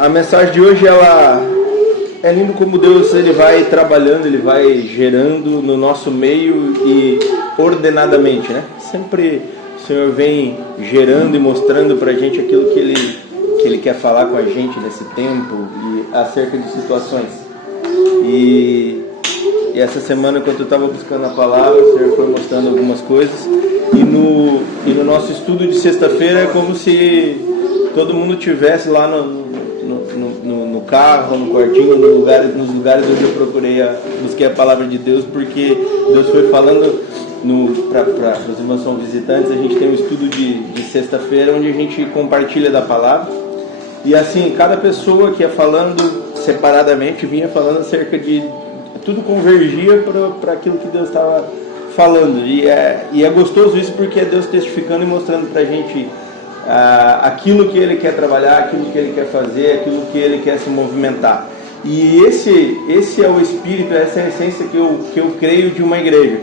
A mensagem de hoje, ela é lindo como Deus ele vai trabalhando, ele vai gerando no nosso meio e ordenadamente, né? Sempre o Senhor vem gerando e mostrando pra gente aquilo que Ele quer falar com a gente nesse tempo e acerca de situações. E essa semana, enquanto eu estava buscando a palavra, o Senhor foi mostrando algumas coisas. E no nosso estudo de sexta-feira é como se todo mundo estivesse lá no carro, no quartinho, nos lugares onde eu busquei a palavra de Deus, porque Deus foi falando para os irmãos que são visitantes. A gente tem um estudo de sexta-feira onde a gente compartilha da palavra. E assim, cada pessoa que ia falando separadamente vinha falando acerca de... Tudo convergia para aquilo que Deus estava falando. E é gostoso isso, porque é Deus testificando e mostrando para a gente aquilo que Ele quer trabalhar, aquilo que Ele quer fazer, aquilo que Ele quer se movimentar. E esse é o espírito, essa é a essência que eu creio de uma igreja.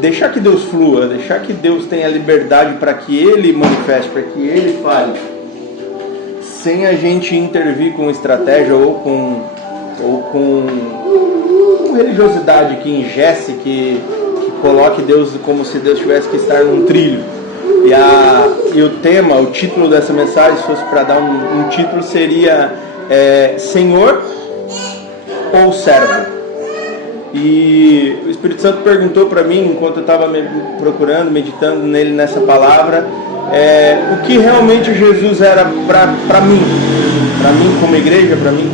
Deixar que Deus flua, deixar que Deus tenha liberdade para que Ele manifeste, para que Ele fale, sem a gente intervir com estratégia ou com religiosidade que engesse, que coloque Deus como se Deus tivesse que estar num trilho. E o tema, o título dessa mensagem, se fosse para dar um título, seria Senhor ou Servo? E o Espírito Santo perguntou para mim, enquanto eu estava procurando, meditando nele, nessa palavra, o que realmente Jesus era para mim como igreja, para mim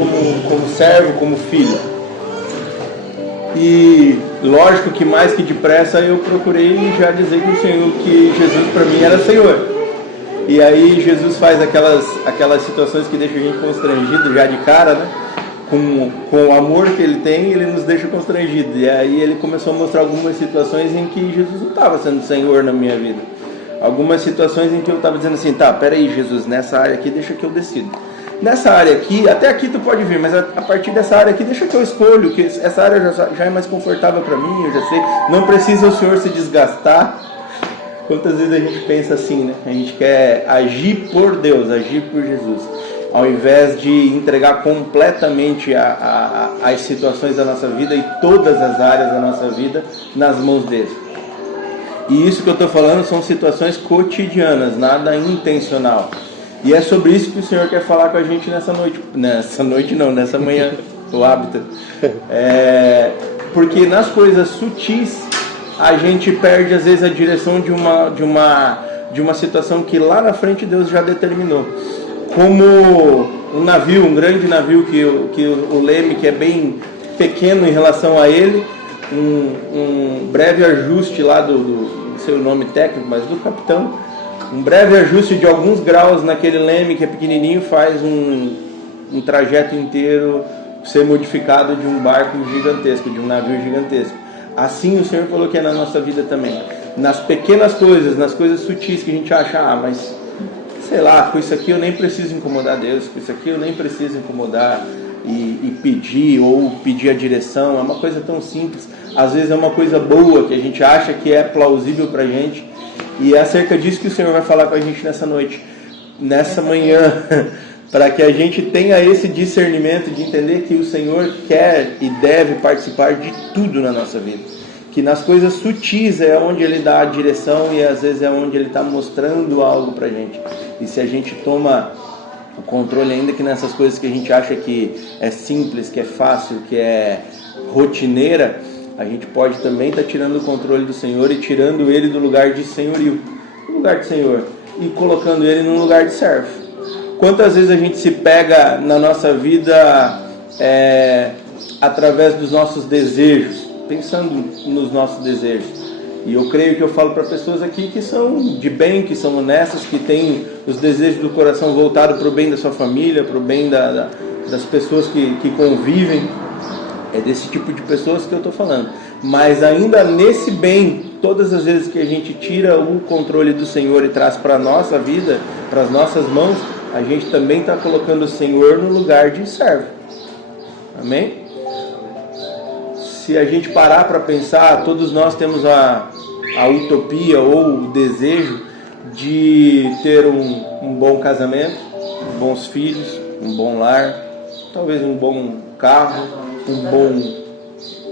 como servo, como filho. E lógico que mais que depressa eu procurei já dizer que Jesus para mim era Senhor. E aí Jesus faz aquelas situações que deixam a gente constrangido já de cara, né? Com o amor que Ele tem, Ele nos deixa constrangido. E aí Ele começou a mostrar algumas situações em que Jesus não estava sendo Senhor na minha vida. Algumas situações em que eu estava dizendo assim, tá, peraí Jesus, nessa área aqui deixa que eu decido. Nessa área aqui, até aqui tu pode vir, mas a partir dessa área aqui deixa que eu escolho, que essa área já é mais confortável para mim, eu já sei, não precisa o Senhor se desgastar. Quantas vezes a gente pensa assim, né? A gente quer agir por Deus, agir por Jesus, ao invés de entregar completamente as situações da nossa vida e todas as áreas da nossa vida nas mãos dele. E isso que eu estou falando são situações cotidianas, nada intencional. E é sobre isso que o Senhor quer falar com a gente nessa noite. Nessa noite não, nessa manhã, o hábito. Porque nas coisas sutis, a gente perde às vezes a direção de uma situação que lá na frente Deus já determinou. Como um navio, um grande navio que o leme, que é bem pequeno em relação a ele, um breve ajuste lá não sei o nome técnico, mas do capitão, um breve ajuste de alguns graus naquele leme que é pequenininho faz um trajeto inteiro ser modificado de um barco gigantesco, de um navio gigantesco. Assim o Senhor falou que é na nossa vida também, nas pequenas coisas, nas coisas sutis que a gente acha, mas sei lá, com isso aqui eu nem preciso incomodar Deus, com isso aqui eu nem preciso incomodar e pedir a direção. É uma coisa tão simples, às vezes é uma coisa boa que a gente acha que é plausível pra gente. E é acerca disso que o Senhor vai falar com a gente nessa noite, nessa manhã, para que a gente tenha esse discernimento de entender que o Senhor quer e deve participar de tudo na nossa vida. Que nas coisas sutis é onde Ele dá a direção e às vezes é onde Ele está mostrando algo para a gente. E se a gente toma o controle, ainda que nessas coisas que a gente acha que é simples, que é fácil, que é rotineira, a gente pode também estar tirando o controle do Senhor e tirando Ele do lugar de senhorio, do lugar de Senhor, e colocando Ele num lugar de servo. Quantas vezes a gente se pega na nossa vida através dos nossos desejos, pensando nos nossos desejos. E eu creio que eu falo para pessoas aqui que são de bem, que são honestas, que têm os desejos do coração voltados para o bem da sua família, para o bem das pessoas que convivem. É desse tipo de pessoas que eu estou falando. Mas ainda nesse bem, todas as vezes que a gente tira o controle do Senhor e traz para a nossa vida, para as nossas mãos, a gente também está colocando o Senhor no lugar de servo. Amém? Se a gente parar para pensar, todos nós temos a utopia ou o desejo de ter um bom casamento, bons filhos, um bom lar, talvez um bom carro, um bom...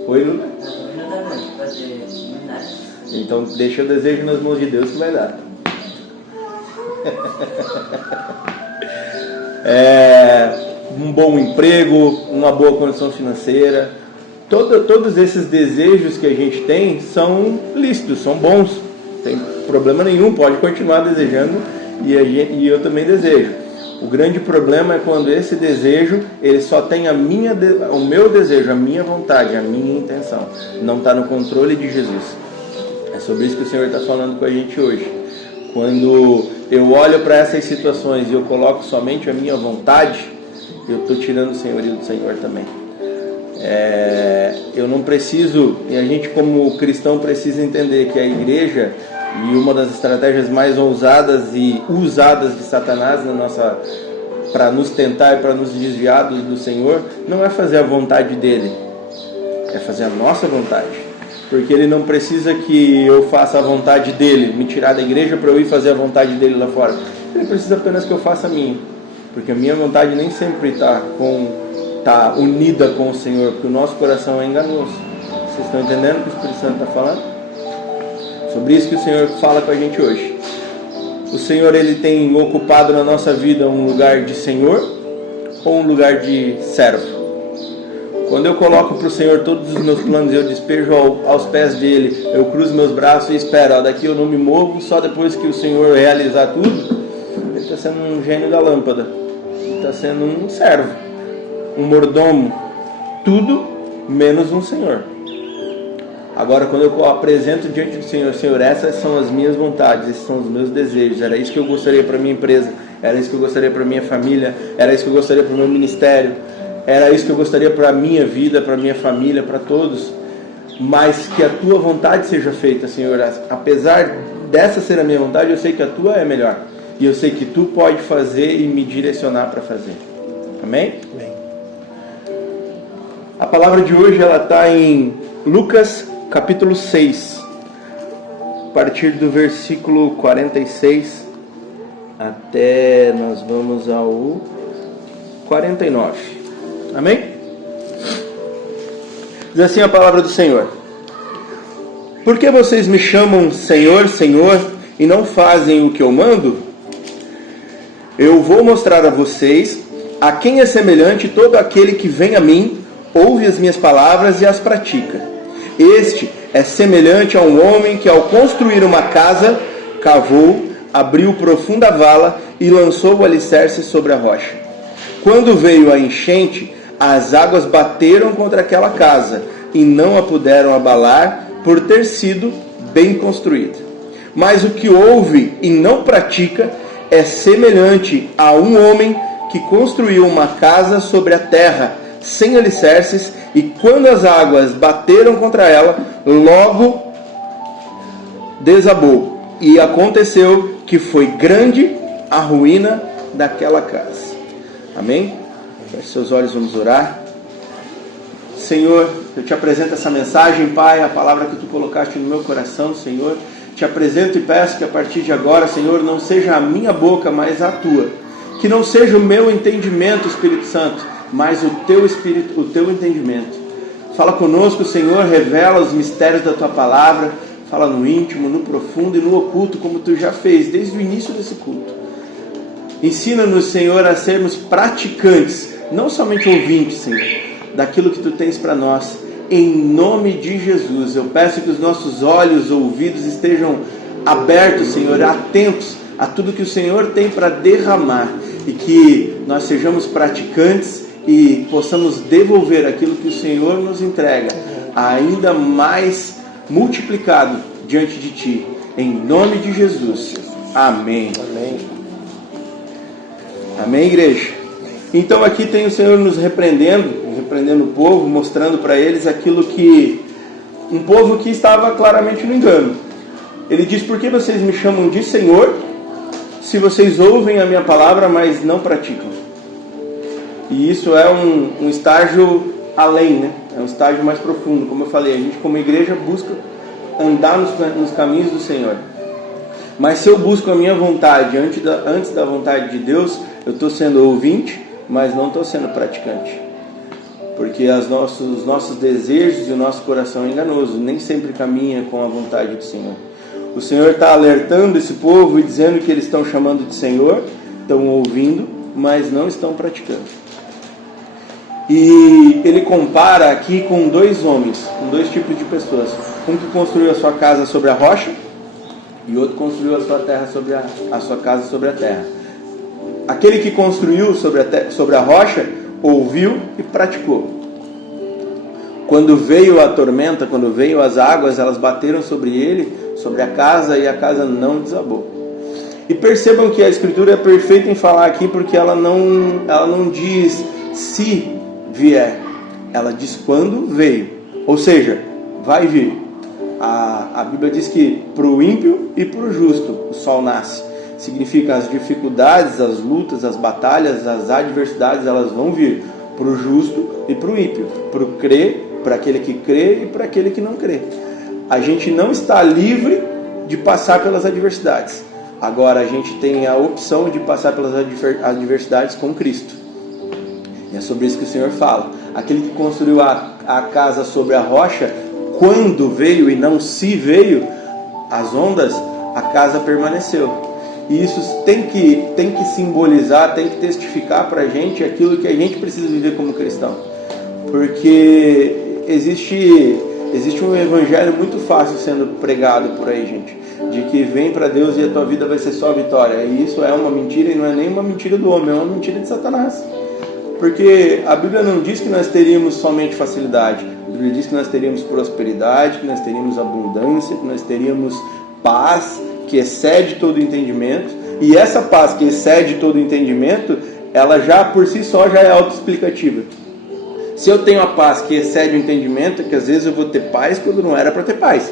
Oi, Lula? Então deixa o desejo nas mãos de Deus que vai dar. Um bom emprego, uma boa condição financeira. Todos esses desejos que a gente tem são lícitos, são bons. Não tem problema nenhum, pode continuar desejando e eu também desejo. O grande problema é quando esse desejo ele só tem o meu desejo, a minha vontade, a minha intenção. Não está no controle de Jesus. É sobre isso que o Senhor está falando com a gente hoje. Quando eu olho para essas situações e eu coloco somente a minha vontade, eu estou tirando o senhorio do Senhor também. Eu não preciso, e a gente como cristão precisa entender que a igreja, e uma das estratégias mais ousadas e usadas de Satanás para nos tentar e para nos desviar do Senhor, não é fazer a vontade dele, é fazer a nossa vontade. Porque ele não precisa que eu faça a vontade dele, me tirar da igreja para eu ir fazer a vontade dele lá fora. Ele precisa apenas que eu faça a minha. Porque a minha vontade nem sempre está unida com o Senhor, porque o nosso coração é enganoso. Vocês estão entendendo o que o Espírito Santo está falando? Sobre isso que o Senhor fala com a gente hoje. O Senhor ele tem ocupado na nossa vida um lugar de Senhor ou um lugar de servo? Quando eu coloco para o Senhor todos os meus planos e eu despejo aos pés dele, eu cruzo meus braços e espero, daqui eu não me movo, só depois que o Senhor realizar tudo, ele está sendo um gênio da lâmpada, está sendo um servo, um mordomo, tudo menos um Senhor. Agora quando eu apresento diante do Senhor, Senhor, essas são as minhas vontades, esses são os meus desejos, era isso que eu gostaria para a minha empresa, era isso que eu gostaria para a minha família, era isso que eu gostaria para o meu ministério, era isso que eu gostaria para a minha vida, para a minha família, para todos. Mas que a tua vontade seja feita, Senhor. Apesar dessa ser a minha vontade, eu sei que a tua é melhor. E eu sei que tu pode fazer e me direcionar para fazer. Amém? Amém. A palavra de hoje ela está em Lucas capítulo 6. A partir do versículo 46 até nós vamos ao 49. Amém? Diz assim a palavra do Senhor: Por que vocês me chamam Senhor, Senhor, e não fazem o que eu mando? Eu vou mostrar a vocês a quem é semelhante todo aquele que vem a mim, ouve as minhas palavras e as pratica. Este é semelhante a um homem que, ao construir uma casa, cavou, abriu profunda vala e lançou o alicerce sobre a rocha. Quando veio a enchente, as águas bateram contra aquela casa e não a puderam abalar por ter sido bem construída. Mas o que ouve e não pratica é semelhante a um homem que construiu uma casa sobre a terra, sem alicerces, e quando as águas bateram contra ela, logo desabou. E aconteceu que foi grande a ruína daquela casa. Amém? Feche seus olhos, vamos orar. Senhor, eu te apresento essa mensagem, Pai, a palavra que tu colocaste no meu coração, Senhor. Te apresento e peço que a partir de agora, Senhor, não seja a minha boca, mas a tua. Que não seja o meu entendimento, Espírito Santo, mas o teu Espírito, o teu entendimento. Fala conosco, Senhor, revela os mistérios da tua palavra. Fala no íntimo, no profundo e no oculto, como tu já fez desde o início desse culto. Ensina-nos, Senhor, a sermos praticantes, não somente ouvintes, Senhor, daquilo que tu tens para nós. Em nome de Jesus, eu peço que os nossos olhos, ouvidos estejam abertos, Senhor, atentos a tudo que o Senhor tem para derramar, e que nós sejamos praticantes e possamos devolver aquilo que o Senhor nos entrega, ainda mais multiplicado diante de Ti. Em nome de Jesus. Amém. Amém. Amém, igreja? Então aqui tem o Senhor nos repreendendo o povo, mostrando para eles aquilo que um povo que estava claramente no engano. Ele diz: por que vocês me chamam de Senhor, se vocês ouvem a minha palavra, mas não praticam? E isso é um estágio além, né? É um estágio mais profundo. Como eu falei, a gente como igreja busca andar nos caminhos do Senhor. Mas se eu busco a minha vontade antes da vontade de Deus, eu estou sendo ouvinte, mas não estou sendo praticante. Porque os nossos desejos e o nosso coração é enganoso, nem sempre caminha com a vontade do Senhor. O Senhor está alertando esse povo e dizendo que eles estão chamando de Senhor, estão ouvindo, mas não estão praticando. E ele compara aqui com dois homens, com dois tipos de pessoas. Um que construiu a sua casa sobre a rocha e outro construiu a sua casa sobre a terra. Aquele que construiu sobre a rocha ouviu e praticou. Quando veio a tormenta, quando veio as águas, elas bateram sobre ele, sobre a casa, e a casa não desabou. E percebam que a Escritura é perfeita em falar aqui, porque ela não diz se vier, ela diz quando veio, ou seja, vai vir. A Bíblia diz que para o ímpio e para o justo o sol nasce. Significa as dificuldades, as lutas, as batalhas, as adversidades, elas vão vir para o justo e para o ímpio, para aquele que crê e para aquele que não crê. A gente não está livre de passar pelas adversidades. Agora a gente tem a opção de passar pelas adversidades com Cristo. E é sobre isso que o Senhor fala. Aquele que construiu a casa sobre a rocha, quando veio e não se veio as ondas, a casa permaneceu. E isso tem que simbolizar, tem que testificar para a gente aquilo que a gente precisa viver como cristão. Porque existe um evangelho muito fácil sendo pregado por aí, gente, de que vem para Deus e a tua vida vai ser só vitória. E isso é uma mentira, e não é nem uma mentira do homem, é uma mentira de Satanás. Porque a Bíblia não diz que nós teríamos somente facilidade. A Bíblia diz que nós teríamos prosperidade, que nós teríamos abundância, que nós teríamos paz que excede todo entendimento. E essa paz que excede todo entendimento, ela já por si só já é autoexplicativa. Se eu tenho a paz que excede o entendimento, é que às vezes eu vou ter paz quando não era para ter paz,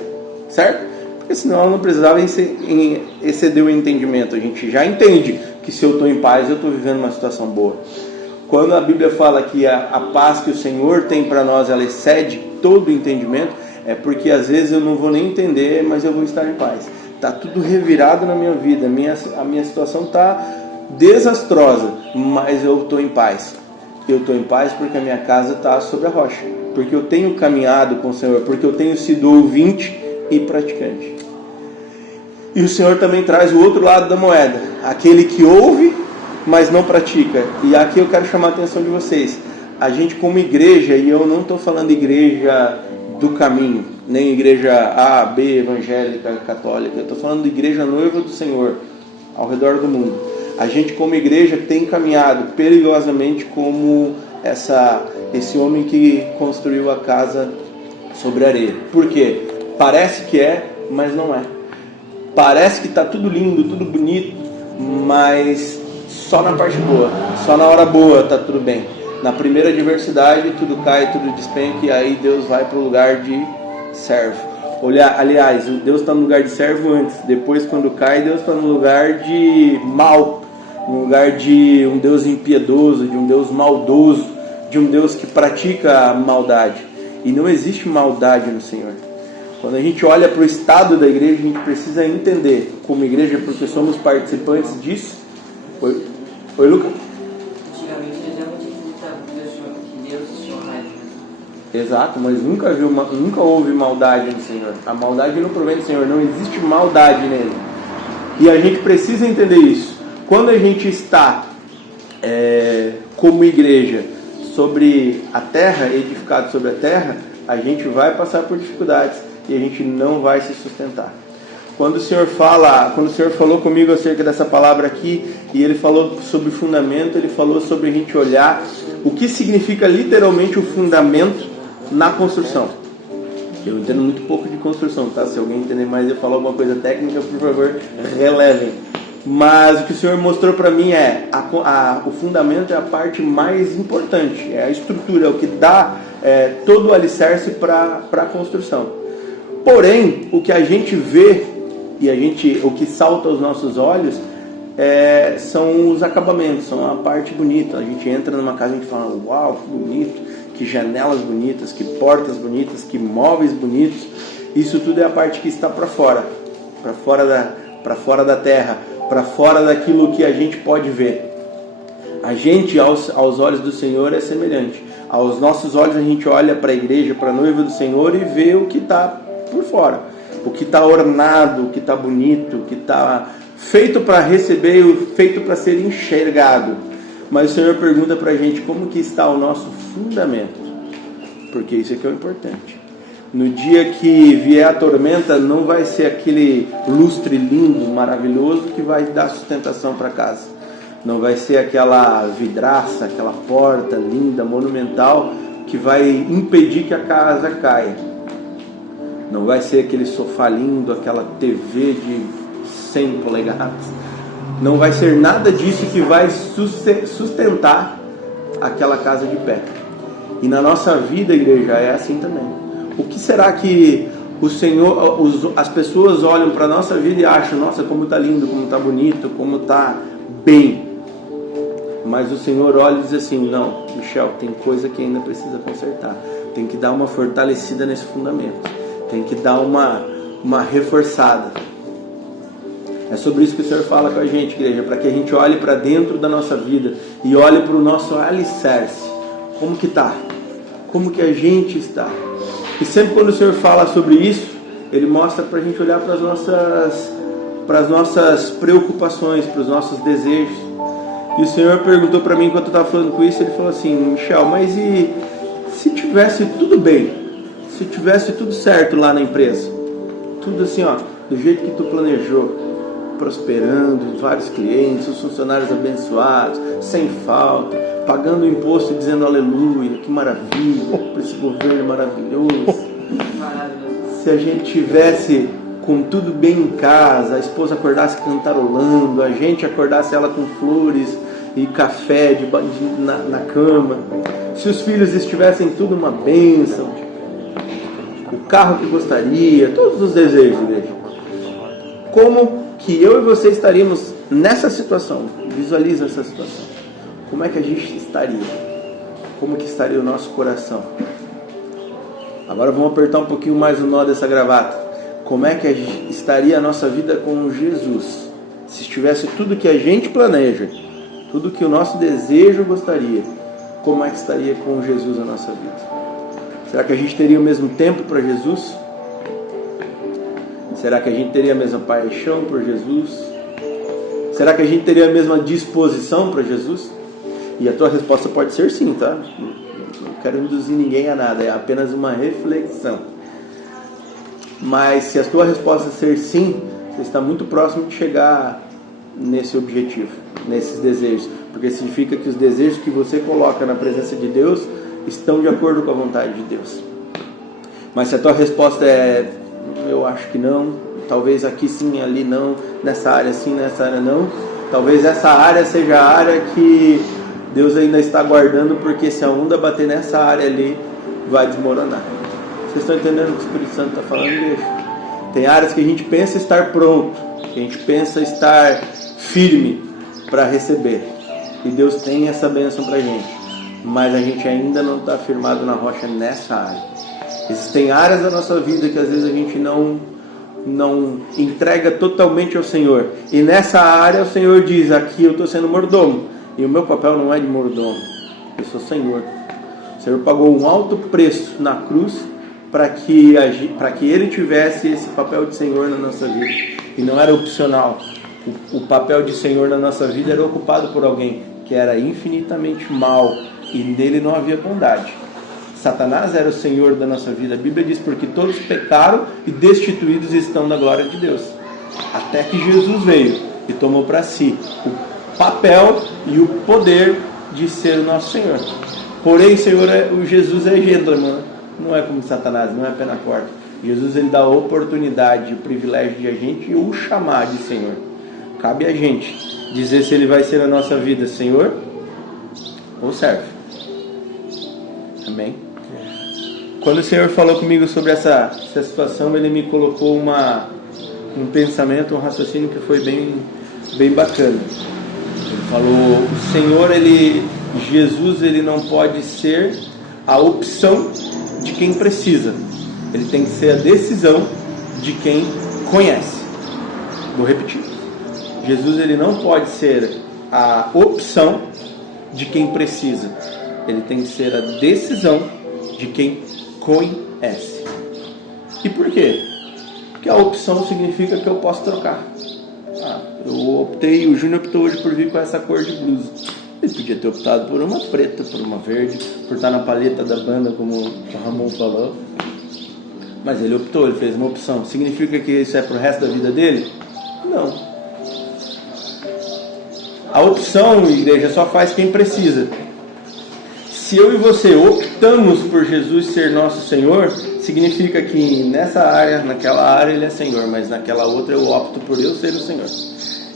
certo? Porque senão eu não precisava exceder o entendimento. A gente já entende que se eu estou em paz, eu estou vivendo uma situação boa. Quando a Bíblia fala que a paz que o Senhor tem para nós, ela excede todo o entendimento, é porque às vezes eu não vou nem entender, mas eu vou estar em paz. Está tudo revirado na minha vida, a minha situação está desastrosa, mas eu estou em paz. Eu estou em paz porque a minha casa está sobre a rocha, porque eu tenho caminhado com o Senhor, porque eu tenho sido ouvinte e praticante. E o Senhor também traz o outro lado da moeda, aquele que ouve, mas não pratica. E aqui eu quero chamar a atenção de vocês. A gente como igreja, e eu não estou falando igreja do caminho, nem igreja A, B, evangélica, católica, eu estou falando de igreja noiva do Senhor, ao redor do mundo. A gente como igreja tem caminhado perigosamente como esse homem que construiu a casa sobre a areia. Por quê? Parece que é, mas não é. Parece que está tudo lindo, tudo bonito, mas só na parte boa, só na hora boa está tudo bem. Na primeira adversidade tudo cai, tudo despenca, e aí Deus vai para o lugar de servo. Aliás, Deus está no lugar de servo antes, depois quando cai, Deus está no lugar de mal, no lugar de um Deus impiedoso, de um Deus maldoso, de um Deus que pratica a maldade. E não existe maldade no Senhor. Quando a gente olha para o estado da igreja, a gente precisa entender como igreja, porque somos participantes disso. Oi, Lucas? Antigamente eles eram que Deus tinha raiva. Exato, mas nunca houve maldade no Senhor. A maldade não provém do Senhor, não existe maldade nele. E a gente precisa entender isso. Quando a gente está como igreja sobre a terra, edificado sobre a terra, a gente vai passar por dificuldades e a gente não vai se sustentar. Quando o Senhor falou comigo acerca dessa palavra aqui, e Ele falou sobre fundamento, Ele falou sobre a gente olhar o que significa literalmente o fundamento na construção. Eu entendo muito pouco de construção, tá? Se alguém entender mais e falar alguma coisa técnica, por favor, relevem. Mas o que o Senhor mostrou para mim é o fundamento é a parte mais importante, é a estrutura, é o que dá todo o alicerce para a construção. Porém, o que a gente vê e o que salta aos nossos olhos são os acabamentos, são a parte bonita. A gente entra numa casa e a gente fala, uau, que bonito, que janelas bonitas, que portas bonitas, que móveis bonitos. Isso tudo é a parte que está para fora para fora da terra, para fora daquilo que a gente pode ver. A gente, aos olhos do Senhor, é semelhante. Aos nossos olhos, a gente olha para a igreja, para a noiva do Senhor e vê o que está por fora. O que está ornado, o que está bonito, o que está feito para receber, feito para ser enxergado. Mas o Senhor pergunta para a gente como que está o nosso fundamento. Porque isso aqui é o importante. No dia que vier a tormenta, não vai ser aquele lustre lindo, maravilhoso, que vai dar sustentação para casa. Não vai ser aquela vidraça, aquela porta linda, monumental, que vai impedir que a casa caia. Não vai ser aquele sofá lindo, aquela TV de 100 polegadas. Não vai ser nada disso que vai sustentar aquela casa de pé. E na nossa vida, igreja, é assim também. O que será que o Senhor, as pessoas olham para a nossa vida e acham, nossa, como está lindo, como está bonito, como está bem. Mas o Senhor olha e diz assim, não, Michel, tem coisa que ainda precisa consertar. Tem que dar uma fortalecida nesse fundamento. Tem que dar uma reforçada. É sobre isso que o Senhor fala com a gente, igreja, para que a gente olhe para dentro da nossa vida e olhe para o nosso alicerce. Como que está? Como que a gente está? E sempre quando o Senhor fala sobre isso, Ele mostra para a gente olhar para as nossas preocupações, para os nossos desejos. E o Senhor perguntou para mim, enquanto eu estava falando com isso, Ele falou assim, Michel, mas e se tivesse tudo bem? Se tivesse tudo certo lá na empresa? Tudo assim, ó, do jeito que tu planejou, prosperando, vários clientes, os funcionários abençoados, sem falta, pagando o imposto e dizendo aleluia, que maravilha, para esse governo maravilhoso. Se a gente tivesse com tudo bem em casa, a esposa acordasse cantarolando, a gente acordasse ela com flores e café na cama, se os filhos estivessem tudo uma bênção, o carro que gostaria, todos os desejos dele. Como que eu e você estaríamos nessa situação? Visualiza essa situação. Como é que a gente estaria? Como que estaria o nosso coração? Agora vamos apertar um pouquinho mais o nó dessa gravata. Como é que estaria a nossa vida com Jesus? Se estivesse tudo que a gente planeja, tudo que o nosso desejo gostaria, como é que estaria com Jesus a nossa vida? Será que a gente teria o mesmo tempo para Jesus? Será que a gente teria a mesma paixão por Jesus? Será que a gente teria a mesma disposição para Jesus? E a tua resposta pode ser sim, tá? Não quero induzir ninguém a nada, é apenas uma reflexão. Mas se a tua resposta ser sim, você está muito próximo de chegar nesse objetivo, nesses desejos. Porque significa que os desejos que você coloca na presença de Deus estão de acordo com a vontade de Deus. Mas se a tua resposta é eu acho que não, talvez aqui sim, ali não, nessa área sim, nessa área não, talvez essa área seja a área que Deus ainda está guardando, porque se a onda bater nessa área ali, vai desmoronar. Vocês estão entendendo o que o Espírito Santo está falando, igreja? Tem áreas que a gente pensa estar pronto, que a gente pensa estar firme para receber, e Deus tem essa bênção para a gente, mas a gente ainda não está firmado na rocha nessa área. Existem áreas da nossa vida que às vezes a gente não entrega totalmente ao Senhor. E nessa área o Senhor diz, aqui eu estou sendo mordomo. E o meu papel não é de mordomo. Eu sou Senhor. O Senhor pagou um alto preço na cruz para que Ele tivesse esse papel de Senhor na nossa vida. E não era opcional. O papel de Senhor na nossa vida era ocupado por alguém que era infinitamente mau. E nele não havia bondade. Satanás era o Senhor da nossa vida. A Bíblia diz, porque todos pecaram e destituídos estão da glória de Deus. Até que Jesus veio e tomou para si o papel e o poder de ser o nosso Senhor. Porém, o Jesus é gentleman, não é como Satanás, não é pé na porta. Jesus ele dá a oportunidade, o privilégio de a gente o chamar de Senhor. Cabe a gente dizer se ele vai ser a nossa vida Senhor ou servo. Amém? Quando o Senhor falou comigo sobre essa situação, Ele me colocou um pensamento, um raciocínio que foi bem bacana. Ele falou, o Senhor, Jesus, Ele não pode ser a opção de quem precisa. Ele tem que ser a decisão de quem conhece. Vou repetir. Jesus, ele não pode ser a opção de quem precisa. Ele tem que ser a decisão de quem conhece. E por quê? Porque a opção significa que eu posso trocar. O Júnior optou hoje por vir com essa cor de blusa. Ele podia ter optado por uma preta, por uma verde, por estar na paleta da banda, como o Ramon falou. Mas ele optou, ele fez uma opção. Significa que isso é pro resto da vida dele? Não. A opção, igreja, só faz quem precisa. Se eu e você optamos por Jesus ser nosso Senhor, significa que nessa área, naquela área ele é Senhor, mas naquela outra eu opto por eu ser o Senhor.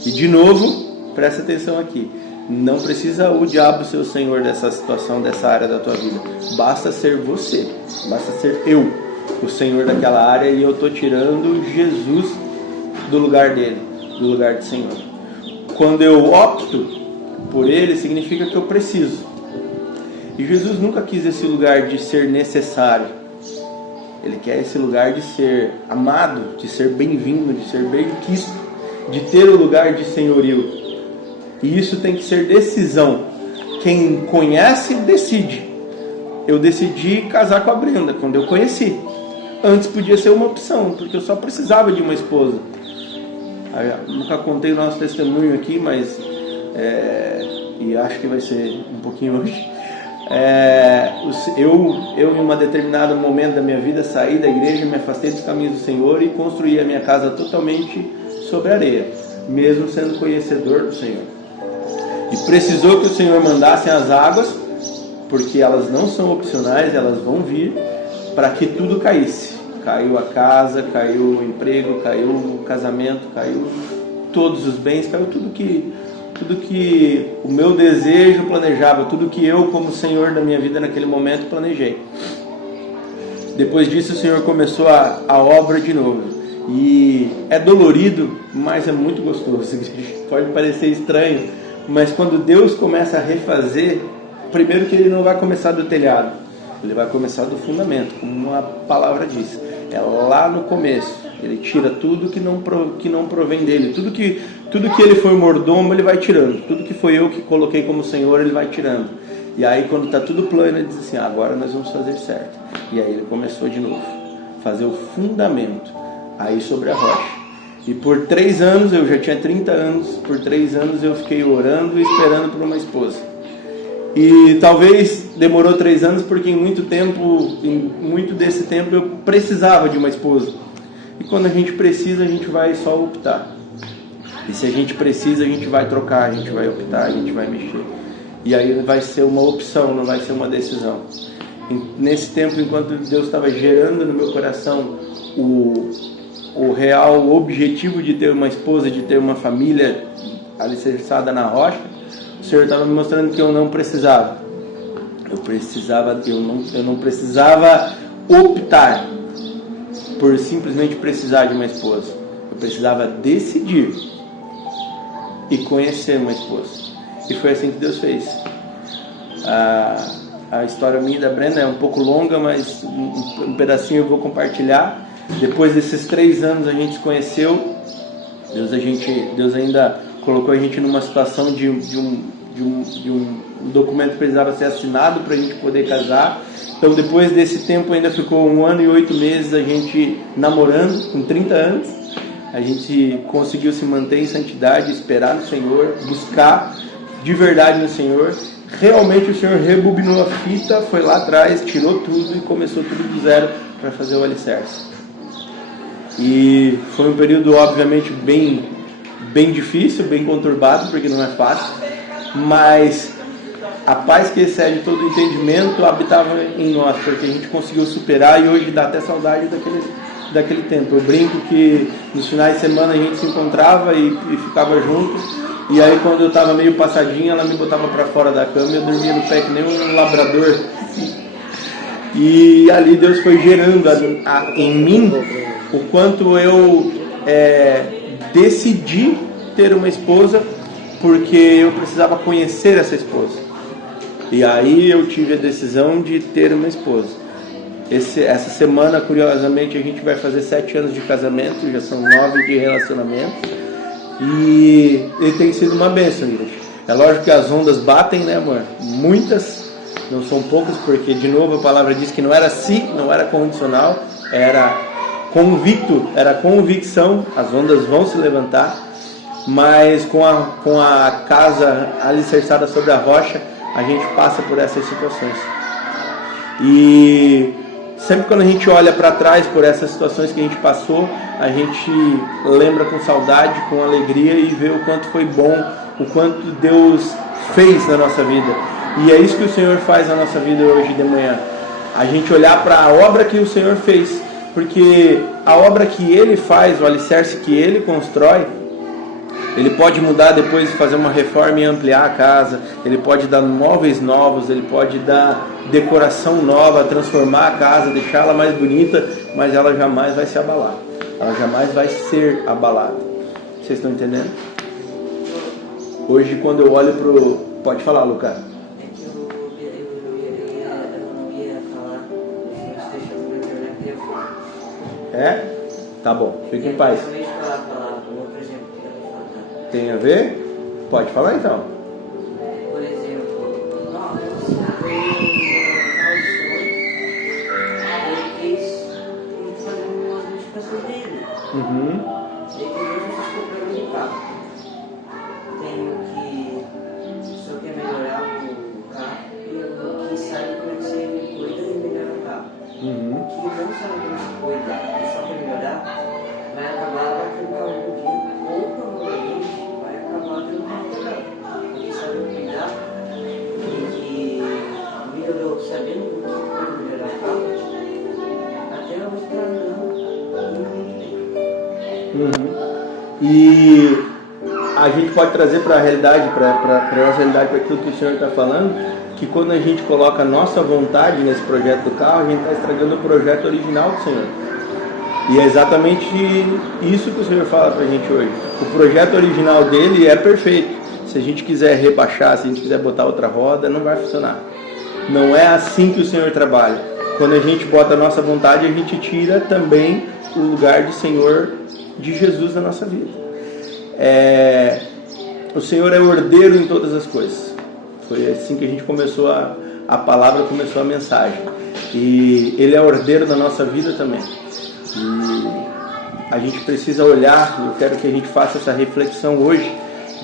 E de novo, presta atenção aqui. Não precisa o diabo ser o Senhor dessa situação, dessa área da tua vida. Basta ser você. Basta ser eu, o Senhor daquela área, e eu estou tirando Jesus do lugar dele, do lugar de Senhor. Quando eu opto por ele, significa que eu preciso. E Jesus nunca quis esse lugar de ser necessário. Ele quer esse lugar de ser amado, de ser bem-vindo, de ser bem-quisto, de ter o lugar de senhorio. E isso tem que ser decisão. Quem conhece, decide. Eu decidi casar com a Brenda quando eu conheci. Antes podia ser uma opção, porque eu só precisava de uma esposa. Eu nunca contei o nosso testemunho aqui, mas e acho que vai ser um pouquinho hoje. Eu em um determinado momento da minha vida saí da igreja, me afastei dos caminhos do Senhor e construí a minha casa totalmente sobre areia, mesmo sendo conhecedor do Senhor. E precisou que o Senhor mandasse as águas, porque elas não são opcionais, elas vão vir, para que tudo caísse. Caiu a casa, caiu o emprego, caiu o casamento, caiu todos os bens, caiu tudo que o meu desejo planejava, tudo que eu, como Senhor da minha vida naquele momento, planejei. Depois disso, o Senhor começou a obra de novo. E é dolorido, mas é muito gostoso. Pode parecer estranho, mas quando Deus começa a refazer, primeiro que Ele não vai começar do telhado, Ele vai começar do fundamento, como a palavra diz. É lá no começo. Ele tira tudo que não provém dele. Tudo que ele foi mordomo, ele vai tirando. Tudo que foi eu que coloquei como Senhor, ele vai tirando. E aí quando está tudo plano, ele diz assim, agora nós vamos fazer certo. E aí ele começou de novo. Fazer o fundamento. Aí sobre a rocha. E por 3 anos, eu já tinha 30 anos, por 3 anos eu fiquei orando e esperando por uma esposa. E talvez demorou 3 anos porque em muito desse tempo eu precisava de uma esposa. E quando a gente precisa, a gente vai só optar. E se a gente precisa, a gente vai trocar, a gente vai optar, a gente vai mexer. E aí vai ser uma opção, não vai ser uma decisão. E nesse tempo, enquanto Deus estava gerando no meu coração o real objetivo de ter uma esposa, de ter uma família alicerçada na rocha, o Senhor estava me mostrando que eu não precisava. Eu não precisava optar por simplesmente precisar de uma esposa. Eu precisava decidir e conhecer uma esposa. E foi assim que Deus fez. A história minha e da Brenda é um pouco longa, mas um pedacinho eu vou compartilhar. Depois desses 3 anos a gente se conheceu. Deus ainda colocou a gente numa situação de um documento que precisava ser assinado para a gente poder casar. Então depois desse tempo ainda ficou 1 ano e 8 meses a gente namorando, com 30 anos. A gente conseguiu se manter em santidade, esperar no Senhor, buscar de verdade no Senhor. Realmente o Senhor rebobinou a fita, foi lá atrás, tirou tudo e começou tudo do zero para fazer o alicerce. E foi um período obviamente bem difícil, bem conturbado, porque não é fácil, mas a paz que excede todo entendimento habitava em nós, porque a gente conseguiu superar e hoje dá até saudade daquele tempo. Eu brinco que nos finais de semana a gente se encontrava e ficava junto, e aí quando eu estava meio passadinho, ela me botava para fora da cama e eu dormia no pé que nem um labrador. E ali Deus foi gerando em mim o quanto eu decidi ter uma esposa, porque eu precisava conhecer essa esposa. E aí eu tive a decisão de ter uma esposa. Essa semana, curiosamente, a gente vai fazer 7 anos de casamento, já são 9 de relacionamento. E ele tem sido uma bênção, gente. É lógico que as ondas batem, né, amor? Muitas, não são poucas, porque de novo a palavra diz que não era não era condicional, era convicto, era convicção. As ondas vão se levantar, mas com a casa alicerçada sobre a rocha, a gente passa por essas situações. E sempre quando a gente olha para trás por essas situações que a gente passou, a gente lembra com saudade, com alegria e vê o quanto foi bom, o quanto Deus fez na nossa vida. E é isso que o Senhor faz na nossa vida hoje de manhã. A gente olhar para a obra que o Senhor fez, porque a obra que Ele faz, o alicerce que Ele constrói, Ele pode mudar depois, fazer uma reforma e ampliar a casa. Ele pode dar móveis novos, Ele pode dar decoração nova, transformar a casa, deixá-la mais bonita, mas ela jamais vai se abalar. Ela jamais vai ser abalada. Vocês estão entendendo? Hoje, quando eu olho pro... Pode falar, Lucas. É que eu não ia falar, mas deixa eu terminar que eu falo. É? Tá bom, fique em paz. Eu ia falar a palavra, um outro exemplo que eu ia falar. Tem a ver? Pode falar então. Por exemplo, nós veio ele quis fazer umas modificações dele. Ele quis vocês comprando um carro. Tenho que só quer melhorar o carro e eu quis saber como é que você cuida e melhora o carro. Que não sabe como se cuida e só quer melhorar, vai acabar batendo o carro um dia, ou provavelmente vai acabar tendo um carro quebrado. Porque sabe cuidar e que melhorou sabendo o que pode melhorar o carro, até hoje está andando muito bem. E a gente pode trazer para a realidade, para a nossa realidade, para aquilo que o Senhor está falando, que quando a gente coloca a nossa vontade nesse projeto do carro, a gente está estragando o projeto original do Senhor. E é exatamente isso que o Senhor fala para a gente hoje. O projeto original dele é perfeito. Se a gente quiser rebaixar, se a gente quiser botar outra roda, não vai funcionar. Não é assim que o Senhor trabalha. Quando a gente bota a nossa vontade, a gente tira também o lugar de Senhor de Jesus na nossa vida. O Senhor é ordeiro em todas as coisas. Foi assim que a gente começou a palavra, começou a mensagem. E Ele é ordeiro da nossa vida também. E a gente precisa olhar, eu quero que a gente faça essa reflexão hoje,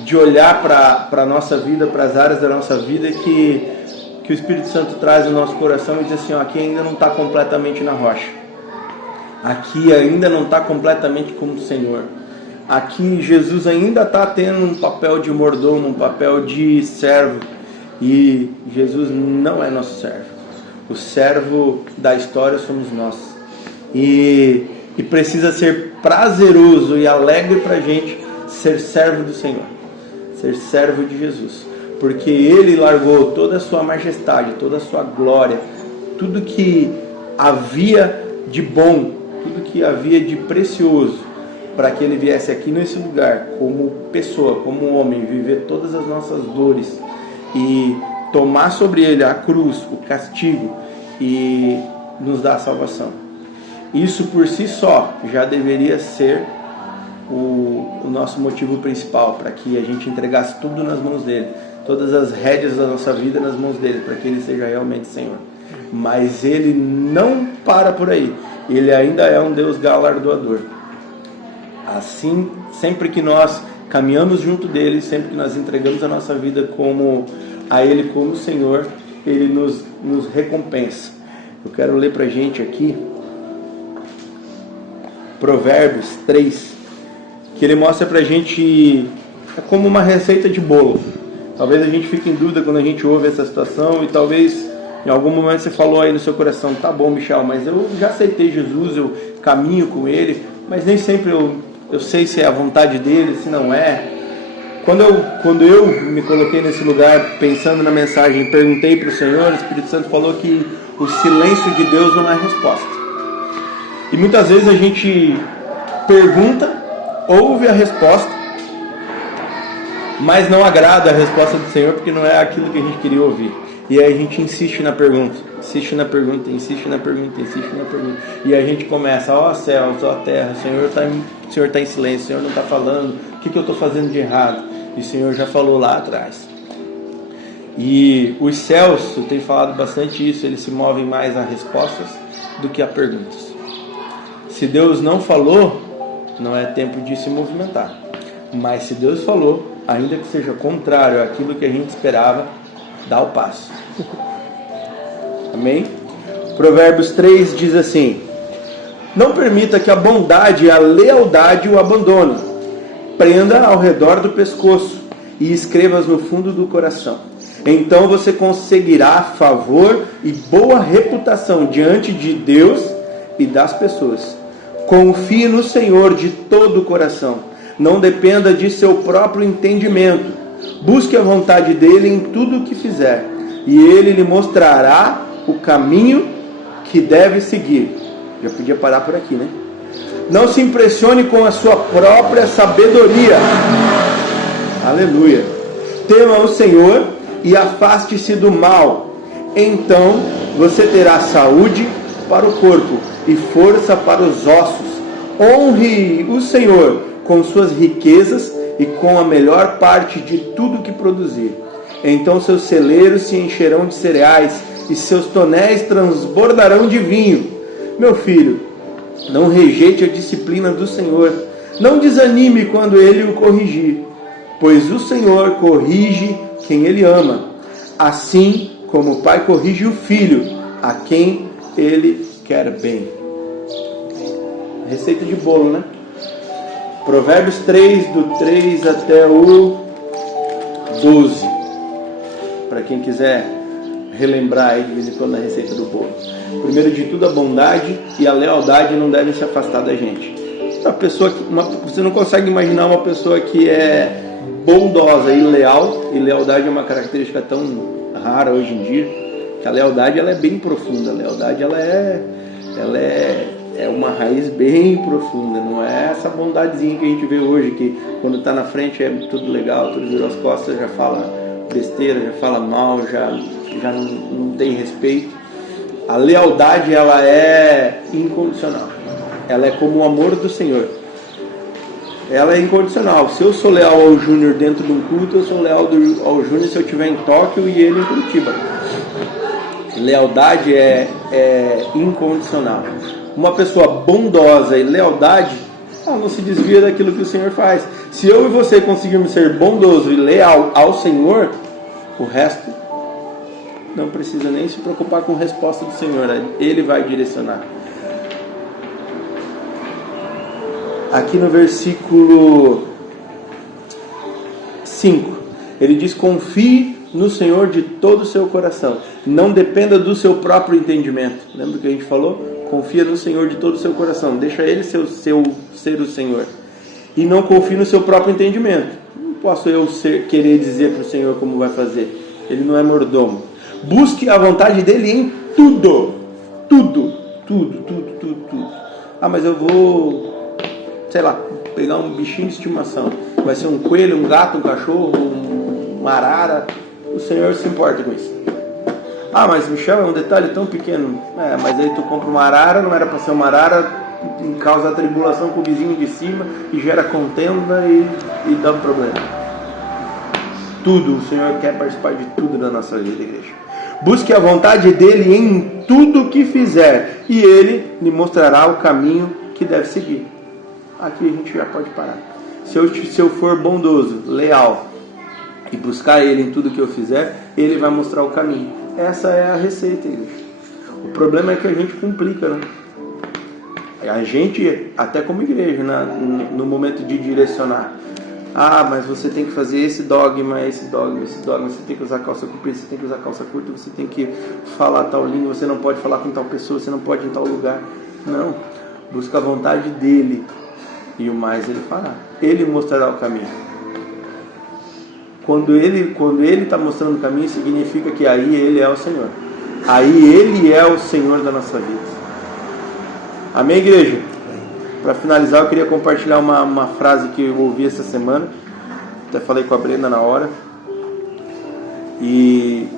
de olhar para a nossa vida, para as áreas da nossa vida que o Espírito Santo traz no nosso coração e diz assim, ó, aqui ainda não está completamente na rocha. Aqui ainda não está completamente como o Senhor. Aqui Jesus ainda está tendo um papel de mordomo, um papel de servo. E Jesus não é nosso servo. O servo da história somos nós. E precisa ser prazeroso e alegre para a gente ser servo do Senhor. Ser servo de Jesus. Porque Ele largou toda a sua majestade, toda a sua glória, tudo que havia de bom, tudo que havia de precioso, para que Ele viesse aqui nesse lugar, como pessoa, como homem, viver todas as nossas dores e tomar sobre Ele a cruz, o castigo e nos dar a salvação. Isso por si só já deveria ser o nosso motivo principal, para que a gente entregasse tudo nas mãos dEle, todas as rédeas da nossa vida nas mãos dEle, para que Ele seja realmente Senhor. Mas Ele não para por aí. Ele ainda é um Deus galardoador. Assim, sempre que nós caminhamos junto dEle, sempre que nós entregamos a nossa vida a Ele como Senhor, Ele nos recompensa. Eu quero ler pra gente aqui Provérbios 3, que ele mostra pra gente como uma receita de bolo. Talvez a gente fique em dúvida quando a gente ouve essa situação e talvez em algum momento você falou aí no seu coração, tá bom, Michel, mas eu já aceitei Jesus, eu caminho com Ele, mas nem sempre eu sei se é a vontade dEle, se não é. Quando eu me coloquei nesse lugar, pensando na mensagem, perguntei para o Senhor, o Espírito Santo falou que o silêncio de Deus não é resposta. E muitas vezes a gente pergunta, ouve a resposta, mas não agrada a resposta do Senhor, porque não é aquilo que a gente queria ouvir. E aí a gente insiste na pergunta, insiste na pergunta, insiste na pergunta, insiste na pergunta. E a gente começa, ó céus, ó terra, o o Senhor está em silêncio, o Senhor não está falando, o que eu estou fazendo de errado? E o Senhor já falou lá atrás. E os céus, eu tenho falado bastante isso, eles se movem mais a respostas do que a perguntas. Se Deus não falou, não é tempo de se movimentar. Mas se Deus falou, ainda que seja contrário àquilo que a gente esperava, dá o passo. Amém? Provérbios 3 diz assim: não permita que a bondade e a lealdade o abandonem. Prenda ao redor do pescoço e escreva-as no fundo do coração. Então você conseguirá favor e boa reputação diante de Deus e das pessoas. Confie no Senhor de todo o coração. Não dependa de seu próprio entendimento. Busque a vontade dele em tudo o que fizer, e ele lhe mostrará o caminho que deve seguir. Já podia parar por aqui, né? Não se impressione com a sua própria sabedoria. Aleluia. Tema o Senhor e afaste-se do mal. Então você terá saúde para o corpo e força para os ossos. Honre o Senhor com suas riquezas e com a melhor parte de tudo que produzir. Então seus celeiros se encherão de cereais e seus tonéis transbordarão de vinho. Meu filho, não rejeite a disciplina do Senhor. Não desanime quando Ele o corrigir, pois o Senhor corrige quem Ele ama, assim como o pai corrige o filho, a quem Ele quer bem. Receita de bolo, né? Provérbios 3, do 3 até o 12. Para quem quiser relembrar aí de vez em quando a receita do bolo. Primeiro de tudo, a bondade e a lealdade não devem se afastar da gente. Você não consegue imaginar uma pessoa que é bondosa e leal, e lealdade é uma característica tão rara hoje em dia, que a lealdade ela é bem profunda. A lealdade ela é uma raiz bem profunda, não é essa bondadezinha que a gente vê hoje, que quando está na frente é tudo legal, tudo virou as costas, já fala besteira, já fala mal, já não tem respeito. A lealdade ela é incondicional, ela é como o amor do Senhor, ela é incondicional. Se eu sou leal ao Júnior dentro de um culto, eu sou leal ao Júnior se eu estiver em Tóquio e ele em Curitiba. Lealdade é incondicional. Uma pessoa bondosa e lealdade, ela não se desvia daquilo que o Senhor faz. Se eu e você conseguirmos ser bondoso e leal ao Senhor, o resto não precisa nem se preocupar com a resposta do Senhor. Ele vai direcionar. Aqui no versículo 5, ele diz: confie no Senhor de todo o seu coração. Não dependa do seu próprio entendimento. Lembra que a gente falou? Confia no Senhor de todo o seu coração. Deixa Ele ser o Senhor. E não confie no seu próprio entendimento. Não posso eu querer dizer para o Senhor como vai fazer. Ele não é mordomo. Busque a vontade dEle em tudo. Tudo. Ah, mas eu vou, sei lá, pegar um bichinho de estimação. Vai ser um coelho, um gato, um cachorro, uma arara. O Senhor se importa com isso. Ah, mas Michel, é um detalhe tão pequeno. Mas aí tu compra uma arara, não era para ser uma arara, causa tribulação com o vizinho de cima e gera contenda e dá um problema. Tudo, o Senhor quer participar de tudo da nossa vida, igreja. Busque a vontade dEle em tudo que fizer, e Ele lhe mostrará o caminho que deve seguir. Aqui a gente já pode parar. Se eu for bondoso, leal, e buscar Ele em tudo que eu fizer, Ele vai mostrar o caminho. Essa é a receita, igreja. O problema é que a gente complica, né? A gente, até como igreja, no momento de direcionar. Ah, mas você tem que fazer esse dogma, você tem que usar calça comprida, você tem que usar calça curta, você tem que falar tal língua, você não pode falar com tal pessoa, você não pode ir em tal lugar. Não, busca a vontade dEle e o mais Ele fará. Ele mostrará o caminho. Quando Ele está mostrando o caminho, significa que aí Ele é o Senhor. Aí Ele é o Senhor da nossa vida. Amém, igreja? Para finalizar, eu queria compartilhar uma frase que eu ouvi essa semana. Até falei com a Brenda na hora. E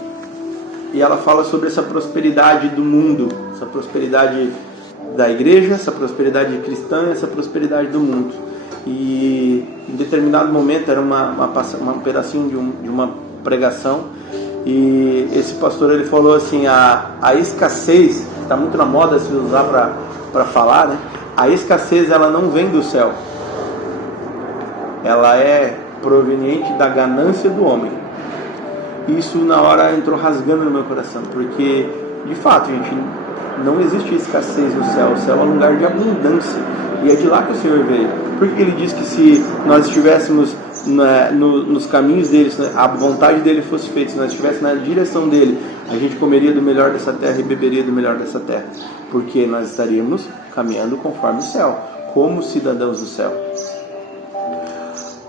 ela fala sobre essa prosperidade do mundo, essa prosperidade da igreja, essa prosperidade cristã, essa prosperidade do mundo. E em determinado momento era um pedacinho de uma pregação, e esse pastor ele falou assim: a escassez, está muito na moda se usar para falar, né? A escassez ela não vem do céu, ela é proveniente da ganância do homem. Isso na hora entrou rasgando no meu coração, porque de fato, gente, não existe escassez no céu. O céu é um lugar de abundância, e é de lá que o Senhor veio. Porque ele diz que se nós estivéssemos nos caminhos dele, se a vontade dele fosse feita, se nós estivéssemos na direção dele, a gente comeria do melhor dessa terra e beberia do melhor dessa terra, porque nós estaríamos caminhando conforme o céu, como cidadãos do céu.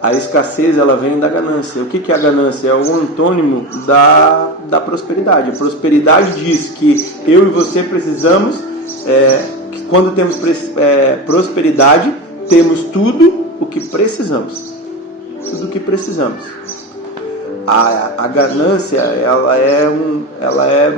A escassez ela vem da ganância. O que é a ganância? É o antônimo da prosperidade. A prosperidade diz que eu e você precisamos, que quando temos prosperidade, temos tudo o que precisamos. Tudo o que precisamos. A ganância ela é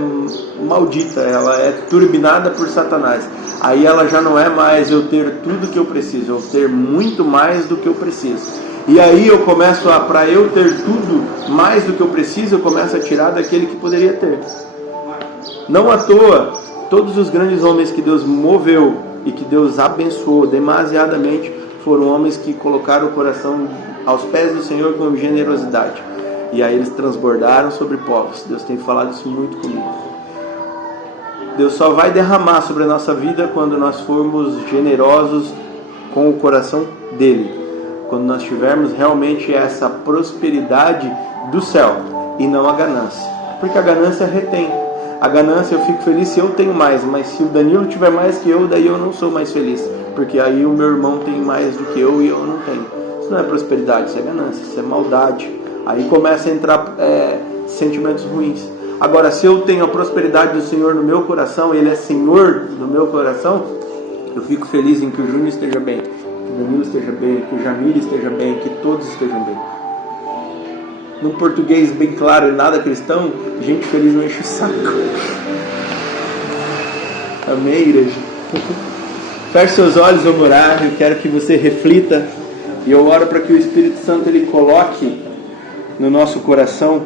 maldita, ela é turbinada por Satanás. Aí ela já não é mais eu ter tudo que eu preciso, eu ter muito mais do que eu preciso. E aí eu começo para eu ter tudo mais do que eu preciso, eu começo a tirar daquele que poderia ter. Não à toa, todos os grandes homens que Deus moveu e que Deus abençoou demasiadamente foram homens que colocaram o coração aos pés do Senhor com generosidade. E aí eles transbordaram sobre povos. Deus tem falado isso muito comigo. Deus só vai derramar sobre a nossa vida quando nós formos generosos com o coração dele. Quando nós tivermos realmente essa prosperidade do céu e não a ganância. Porque a ganância retém. A ganância eu fico feliz se eu tenho mais, mas se o Danilo tiver mais que eu, daí eu não sou mais feliz. Porque aí o meu irmão tem mais do que eu e eu não tenho. Isso não é prosperidade, isso é ganância, isso é maldade. Aí começa a entrar sentimentos ruins. Agora, se eu tenho a prosperidade do Senhor no meu coração, Ele é Senhor do meu coração, eu fico feliz em que o Júnior esteja bem, que o Danilo esteja bem, que o Jamil esteja bem, que todos estejam bem. Num português bem claro e nada cristão, gente feliz não enche o saco. Amém, igreja? Feche seus olhos, vamos orar. Eu quero que você reflita, e eu oro para que o Espírito Santo ele coloque no nosso coração